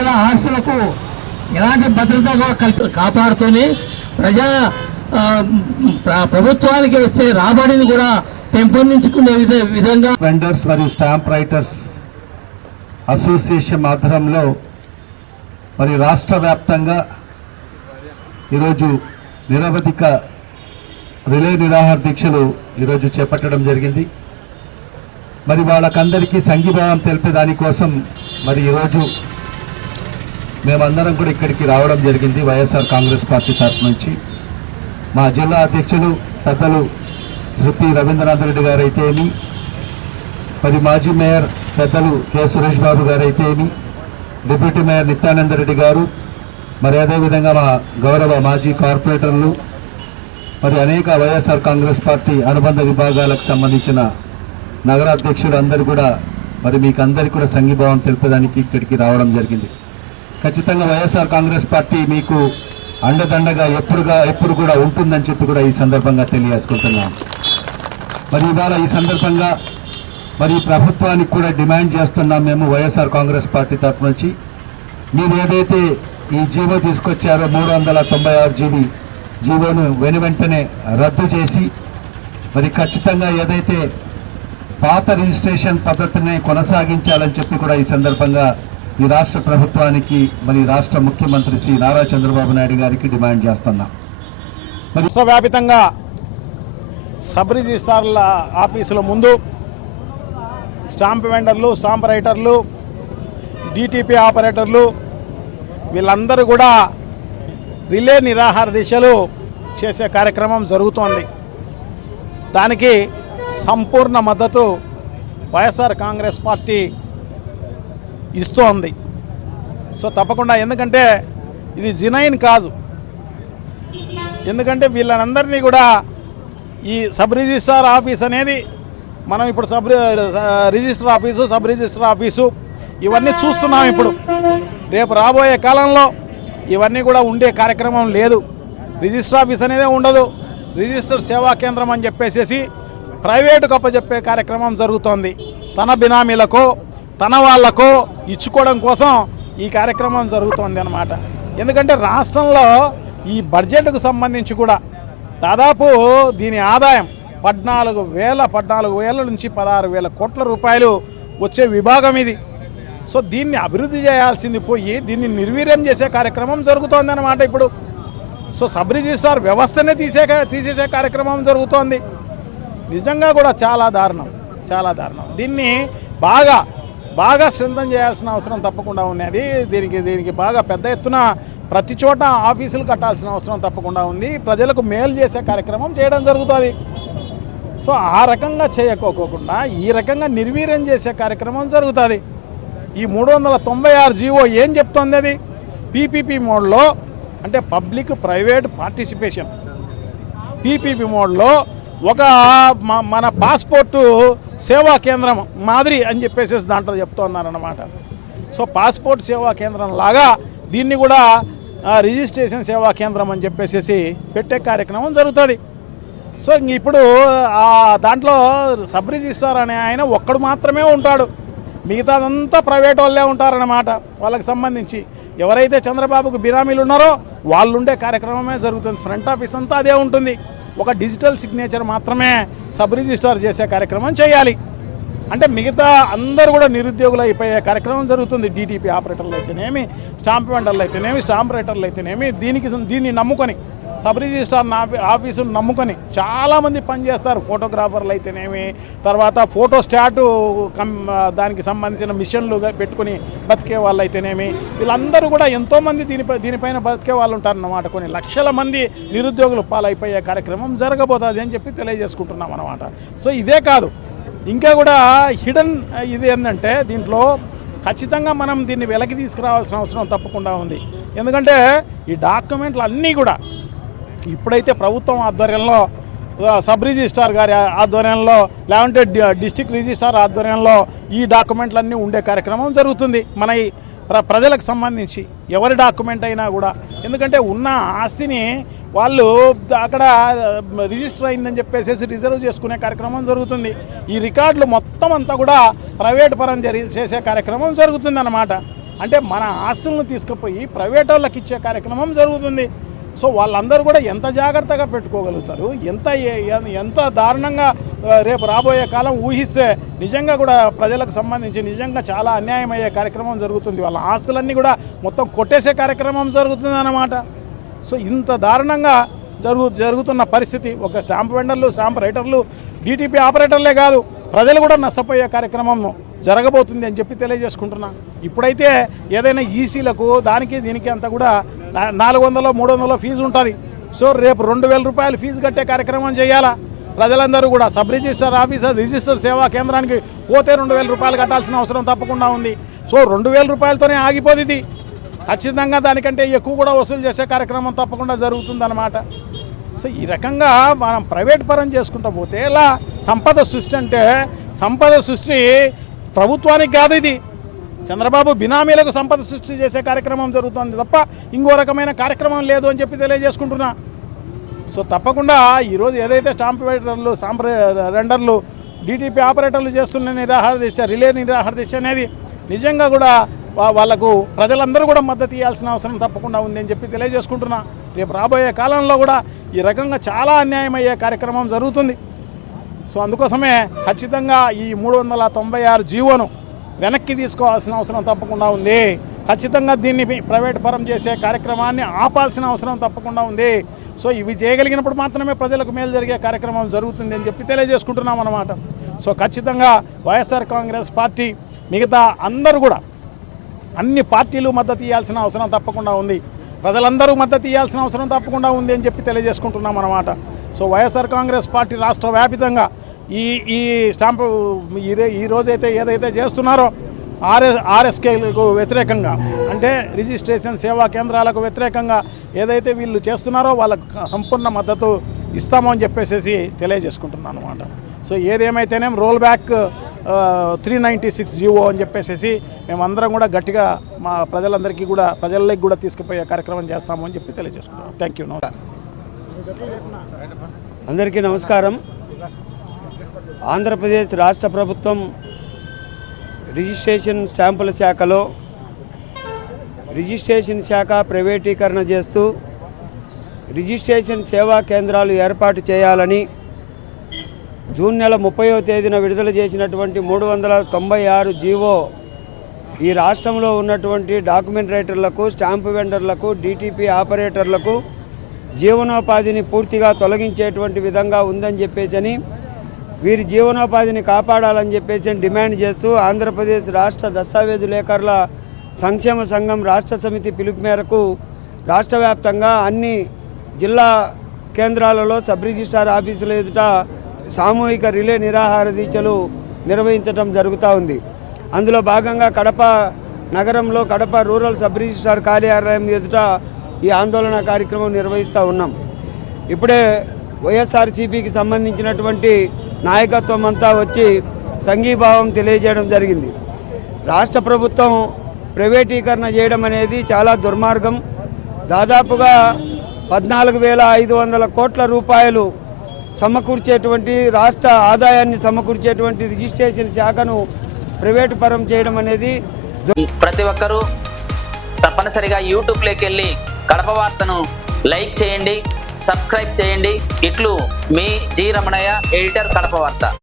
ప్రజల ఆస్తులకు ఎలాంటి భద్రత కాపాడుతూనే ప్రభుత్వానికి వచ్చే రాబడిని కూడా పెంపొందించుకునే విధంగా వెండర్స్ మరియు స్టాంప్ రైటర్స్ అసోసియేషన్ ఆధ్వర్యంలో మరి రాష్ట్ర వ్యాప్తంగా ఈరోజు నిరవధిక రిలే నిరాహార దీక్షలు ఈరోజు చేపట్టడం జరిగింది. మరి వాళ్ళకందరికీ సంఘీభావం తెలిపే దానికోసం మరి ఈరోజు మేమందరం కూడా ఇక్కడికి రావడం జరిగింది. వైఎస్ఆర్ కాంగ్రెస్ పార్టీ తరఫు నుంచి మా జిల్లా అధ్యక్షులు పెద్దలు శ్రీ పి రవీంద్రనాథ్ రెడ్డి గారు అయితేమి, మరి మాజీ మేయర్ పెద్దలు కె సురేష్ బాబు గారు అయితేమి, డిప్యూటీ మేయర్ నిత్యానంద రెడ్డి గారు, మరి అదేవిధంగా మా గౌరవ మాజీ కార్పొరేటర్లు, మరి అనేక వైఎస్ఆర్ కాంగ్రెస్ పార్టీ అనుబంధ విభాగాలకు సంబంధించిన నగరాధ్యక్షులు అందరూ కూడా మరి మీకు అందరికీ కూడా సంఘీభావం తెలిపేదానికి ఇక్కడికి రావడం జరిగింది. ఖచ్చితంగా వైఎస్ఆర్ కాంగ్రెస్ పార్టీ మీకు అండదండగా ఎప్పుడు కూడా ఉంటుందని చెప్పి కూడా ఈ సందర్భంగా తెలియజేసుకుంటున్నాం. మరి ఇవాళ ఈ సందర్భంగా మరి ప్రభుత్వానికి కూడా డిమాండ్ చేస్తున్నాం మేము వైఎస్ఆర్ కాంగ్రెస్ పార్టీ తరఫు నుంచి. మీరు ఏదైతే ఈ జీవో తీసుకొచ్చారో 396 జీవోను వెంటనే రద్దు చేసి మరి ఖచ్చితంగా ఏదైతే పాత రిజిస్ట్రేషన్ పద్ధతిని కొనసాగించాలని చెప్పి కూడా ఈ సందర్భంగా ఈ రాష్ట్ర ప్రభుత్వానికి మరి రాష్ట్ర ముఖ్యమంత్రి శ్రీ నారా చంద్రబాబు నాయుడు గారికి డిమాండ్ చేస్తున్నాం. మరి విశ్వవ్యాప్తంగా సబ్ రిజిస్ట్రార్ల ఆఫీసుల ముందు స్టాంప్ వెండర్లు, స్టాంప్ రైటర్లు, డిటిపి ఆపరేటర్లు వీళ్ళందరూ కూడా రిలే నిరాహార దీక్షలు చేసే కార్యక్రమం జరుగుతోంది. దానికి సంపూర్ణ మద్దతు వైఎస్ఆర్ కాంగ్రెస్ పార్టీ ఇస్తోంది. సో తప్పకుండా, ఎందుకంటే ఇది జినైన్ కాదు. ఎందుకంటే వీళ్ళందరినీ కూడా ఈ సబ్ రిజిస్ట్రార్ ఆఫీస్ అనేది మనం ఇప్పుడు register office, sub register office ఇవన్నీ చూస్తున్నాం. ఇప్పుడు రేపు రాబోయే కాలంలో ఇవన్నీ కూడా ఉండే కార్యక్రమం లేదు. రిజిస్టర్ ఆఫీస్ అనేదే ఉండదు. రిజిస్టర్ సేవా కేంద్రం అని చెప్పేసి ప్రైవేటుకు అప్పచెప్పే కార్యక్రమం జరుగుతోంది. తన బినామీలకో తన వాళ్లకో ఇచ్చుకోవడం కోసం ఈ కార్యక్రమం జరుగుతోంది అన్నమాట. ఎందుకంటే రాష్ట్రంలో ఈ బడ్జెట్కు సంబంధించి కూడా దాదాపు దీని ఆదాయం 14,000 నుంచి 16,000 కోట్ల రూపాయలు వచ్చే విభాగం ఇది. సో దీన్ని అభివృద్ధి చేయాల్సింది పోయి దీన్ని నిర్వీర్యం చేసే కార్యక్రమం జరుగుతోంది అన్నమాట ఇప్పుడు. సో సబ్ రిజిస్ట్రార్ వ్యవస్థనే తీసేసే కార్యక్రమం జరుగుతోంది. నిజంగా కూడా చాలా దారుణం. దీన్ని బాగా స్ట్రెంథన్ చేయాల్సిన అవసరం తప్పకుండా ఉన్నది. దీనికి బాగా పెద్ద ఎత్తున ప్రతి చోట ఆఫీసులు కట్టాల్సిన అవసరం తప్పకుండా ఉంది. ప్రజలకు మేలు చేసే కార్యక్రమం చేయడం జరుగుతుంది. సో ఆ రకంగా చేయకోకుండా ఈ రకంగా నిర్వీర్యం చేసే కార్యక్రమం జరుగుతుంది. ఈ 396 జీవో ఏం చెప్తోంది? అది పీపీపీ మోడ్లో, అంటే పబ్లిక్ ప్రైవేట్ పార్టిసిపేషన్ పీపీపీ మోడ్లో ఒక మన పాస్పోర్టు సేవా కేంద్రం మాదిరి అని చెప్పేసి దాంట్లో చెప్తున్నారన్నమాట. సో పాస్పోర్ట్ సేవా కేంద్రం లాగా దీన్ని కూడా రిజిస్ట్రేషన్ సేవా కేంద్రం అని చెప్పేసి పెట్టే కార్యక్రమం జరుగుతుంది. సో ఇప్పుడు దాంట్లో సబ్ రిజిస్ట్రార్ అనే ఆయన ఒక్కడు మాత్రమే ఉంటాడు. మిగతాదంతా ప్రైవేట్ వాళ్ళే ఉంటారన్నమాట. వాళ్ళకి సంబంధించి ఎవరైతే చంద్రబాబుకు బినామీలు ఉన్నారో వాళ్ళు ఉండే కార్యక్రమమే జరుగుతుంది. ఫ్రంట్ ఆఫీస్ అంతా అదే ఉంటుంది. ఒక డిజిటల్ సిగ్నేచర్ మాత్రమే సబ్ రిజిస్ట్రార్ చేసే కార్యక్రమం చేయాలి. అంటే మిగతా అందరూ కూడా నిరుద్యోగులు అయిపోయే కార్యక్రమం జరుగుతుంది. డిటిపి ఆపరేటర్లు అయితేనేమి, స్టాంప్ వెండర్లు అయితేనేమి, స్టాంప్ రైటర్లు అయితేనేమి దీన్ని నమ్ముకొని సబ్ రిజిస్ట్రార్ ఆఫీసును నమ్ముకొని చాలామంది పనిచేస్తారు. ఫోటోగ్రాఫర్లు అయితేనేమి, తర్వాత ఫోటో స్టాటు దానికి సంబంధించిన మిషన్లు పెట్టుకుని బతికే వాళ్ళు అయితేనేమి, వీళ్ళందరూ కూడా ఎంతోమంది దీనిపైన బతికే వాళ్ళు ఉంటారన్నమాట. కొన్ని లక్షల మంది నిరుద్యోగులు పాలైపోయే కార్యక్రమం జరగబోతుంది అని చెప్పి తెలియజేసుకుంటున్నాం అన్నమాట. సో ఇదే కాదు, ఇంకా కూడా హిడెన్ ఇది ఏంటంటే దీంట్లో ఖచ్చితంగా మనం దీన్ని వెలకి తీసుకురావాల్సిన అవసరం తప్పకుండా ఉంది. ఎందుకంటే ఈ డాక్యుమెంట్లు అన్నీ కూడా ఇప్పుడైతే ప్రభుత్వం ఆధ్వర్యంలో, సబ్ రిజిస్ట్రార్ గారి ఆధ్వర్యంలో, లేదంటే డిస్ట్రిక్ట్ రిజిస్ట్రార్ ఆధ్వర్యంలో ఈ డాక్యుమెంట్లన్నీ ఉండే కార్యక్రమం జరుగుతుంది. మన ప్రజలకు సంబంధించి ఎవరి డాక్యుమెంట్ అయినా కూడా, ఎందుకంటే ఉన్న ఆస్తిని వాళ్ళు అక్కడ రిజిస్టర్ అయిందని చెప్పేసి రిజర్వ్ చేసుకునే కార్యక్రమం జరుగుతుంది. ఈ రికార్డులు మొత్తం అంతా కూడా ప్రైవేట్ పరం చేసే కార్యక్రమం జరుగుతుంది అన్నమాట. అంటే మన ఆస్తులను తీసుకుపోయి ప్రైవేట్ వాళ్ళకి ఇచ్చే కార్యక్రమం జరుగుతుంది. సో వాళ్ళందరూ కూడా ఎంత జాగ్రత్తగా పెట్టుకోగలుగుతారు, ఎంత దారుణంగా రేపు రాబోయే కాలం ఊహిస్తే నిజంగా కూడా ప్రజలకు సంబంధించి నిజంగా చాలా అన్యాయం అయ్యే కార్యక్రమం జరుగుతుంది. వాళ్ళ ఆస్తులన్నీ కూడా మొత్తం కొట్టేసే కార్యక్రమం జరుగుతుంది అన్నమాట. సో ఇంత దారుణంగా జరుగుతున్న పరిస్థితి ఒక స్టాంప్ వెండర్లు, స్టాంప్ రైటర్లు, డీటీపీ ఆపరేటర్లే కాదు, ప్రజలు కూడా నష్టపోయే కార్యక్రమం జరగబోతుంది అని చెప్పి తెలియజేసుకుంటున్నా. ఇప్పుడైతే ఏదైనా ఈసీలకు దానికి దీనికి అంతా కూడా 400-300 ఫీజు ఉంటుంది. సో రేపు 2000 రూపాయలు ఫీజు కట్టే కార్యక్రమం చేయాలా. ప్రజలందరూ కూడా సబ్ రిజిస్టర్ ఆఫీసర్, రిజిస్టర్ సేవా కేంద్రానికి పోతే 2000 రూపాయలు కట్టాల్సిన అవసరం తప్పకుండా ఉంది. సో 2000 రూపాయలతోనే ఆగిపోదు ఇది, ఖచ్చితంగా దానికంటే ఎక్కువ కూడా వసూలు చేసే కార్యక్రమం తప్పకుండా జరుగుతుందన్నమాట. సో ఈ రకంగా మనం ప్రైవేట్ పరం చేసుకుంటూ పోతే ఇలా సంపద సృష్టి అంటే సంపద సృష్టి ప్రభుత్వానికి కాదు, ఇది చంద్రబాబు బినామీలకు సంపద సృష్టి చేసే కార్యక్రమం జరుగుతుంది తప్ప ఇంకో రకమైన కార్యక్రమం లేదు అని చెప్పి తెలియజేసుకుంటున్నా. సో తప్పకుండా ఈరోజు ఏదైతే స్టాంప్ వెండర్లు, స్టాంప్ రెండర్లు, డీటీపీ ఆపరేటర్లు చేస్తున్న నిరాహార దీక్ష, రిలే నిరాహార దీక్ష అనేది నిజంగా కూడా వాళ్లకు ప్రజలందరూ కూడా మద్దతు ఇవ్వాల్సిన అవసరం తప్పకుండా ఉంది అని చెప్పి తెలియజేసుకుంటున్నా. రేపు రాబోయే కాలంలో కూడా ఈ రకంగా చాలా అన్యాయం అయ్యే కార్యక్రమం జరుగుతుంది. సో అందుకోసమే ఖచ్చితంగా ఈ 396 జీవోను వెనక్కి తీసుకోవాల్సిన అవసరం తప్పకుండా ఉంది. ఖచ్చితంగా దీన్ని ప్రైవేట్ పరం చేసే కార్యక్రమాన్ని ఆపాల్సిన అవసరం తప్పకుండా ఉంది. సో ఇవి చేయగలిగినప్పుడు మాత్రమే ప్రజలకు మేలు జరిగే కార్యక్రమం జరుగుతుంది అని చెప్పి తెలియజేసుకుంటున్నాం అన్నమాట. సో ఖచ్చితంగా వైఎస్ఆర్ కాంగ్రెస్ పార్టీ, మిగతా అందరూ కూడా అన్ని పార్టీలు మద్దతు ఇవ్వాల్సిన అవసరం తప్పకుండా ఉంది, ప్రజలందరూ మద్దతు ఇవ్వాల్సిన అవసరం తప్పకుండా ఉంది అని చెప్పి తెలియజేసుకుంటున్నాం అన్నమాట. సో వైఎస్ఆర్ కాంగ్రెస్ పార్టీ రాష్ట్ర వ్యాపితంగా ఈ స్టాంపు ఈ రోజైతే ఏదైతే చేస్తున్నారో ఆర్ఎస్కేలకు వ్యతిరేకంగా, అంటే రిజిస్ట్రేషన్ సేవా కేంద్రాలకు వ్యతిరేకంగా ఏదైతే వీళ్ళు చేస్తున్నారో వాళ్ళకు సంపూర్ణ మద్దతు ఇస్తామని చెప్పేసి తెలియజేసుకుంటున్నాను అన్నమాట. సో ఏదేమైతేనేం రోల్ బ్యాక్ 396 జీవో అని చెప్పేసి మేమందరం కూడా గట్టిగా మా ప్రజలందరికీ కూడా ప్రజల్లోకి కూడా తీసుకుపోయే కార్యక్రమం చేస్తాము అని చెప్పి తెలియజేసుకుంటాం. Thank you. అందరికీ నమస్కారం. ఆంధ్రప్రదేశ్ రాష్ట్ర ప్రభుత్వం రిజిస్ట్రేషన్ స్టాంపుల శాఖలో రిజిస్ట్రేషన్ శాఖ ప్రైవేటీకరణ చేస్తూ రిజిస్ట్రేషన్ సేవా కేంద్రాలు ఏర్పాటు చేయాలని జూన్ నెల 30వ తేదీన విడుదల చేసినటువంటి 396 జీవో ఈ రాష్ట్రంలో ఉన్నటువంటి డాక్యుమెంట్ రైటర్లకు, స్టాంపు వెండర్లకు, డీటీపీ ఆపరేటర్లకు జీవనోపాధిని పూర్తిగా తొలగించేటువంటి విధంగా ఉందని చెప్పేసి వీరి జీవనోపాధిని కాపాడాలని చెప్పేసి డిమాండ్ చేస్తూ ఆంధ్రప్రదేశ్ రాష్ట్ర దస్తావేజు లేఖరుల సంక్షేమ సంఘం రాష్ట్ర సమితి పిలుపు మేరకు రాష్ట్ర వ్యాప్తంగా అన్ని జిల్లా కేంద్రాలలో సబ్ రిజిస్ట్రార్ ఆఫీసుల ఎదుట సామూహిక రిలే నిరాహార దీక్షలు నిర్వహించడం జరుగుతూ ఉంది. అందులో భాగంగా కడప నగరంలో కడప రూరల్ సబ్ రిజిస్ట్రార్ కార్యాలయం ఎదుట ఈ ఆందోళన కార్యక్రమం నిర్వహిస్తూ ఉన్నాం. ఇప్పుడే వైఎస్ఆర్సీపీకి సంబంధించినటువంటి నాయకత్వం అంతా వచ్చి సంఘీభావం తెలియజేయడం జరిగింది. రాష్ట్ర ప్రభుత్వం ప్రైవేటీకరణ చేయడం అనేది చాలా దుర్మార్గం. దాదాపుగా 14,500 కోట్ల రూపాయలు సమకూర్చేటువంటి, రాష్ట్ర ఆదాయాన్ని సమకూర్చేటువంటి రిజిస్ట్రేషన్ శాఖను ప్రైవేటు పరం చేయడం అనేది ప్రతి ఒక్కరూ తప్పనిసరిగా యూట్యూబ్లోకి వెళ్ళి కడప వార్తను లైక్ చేయండి, సబ్స్క్రైబ్ చేయండి. ఇట్లు మీ జి రమణయ్య, ఎడిటర్, కడప వార్త.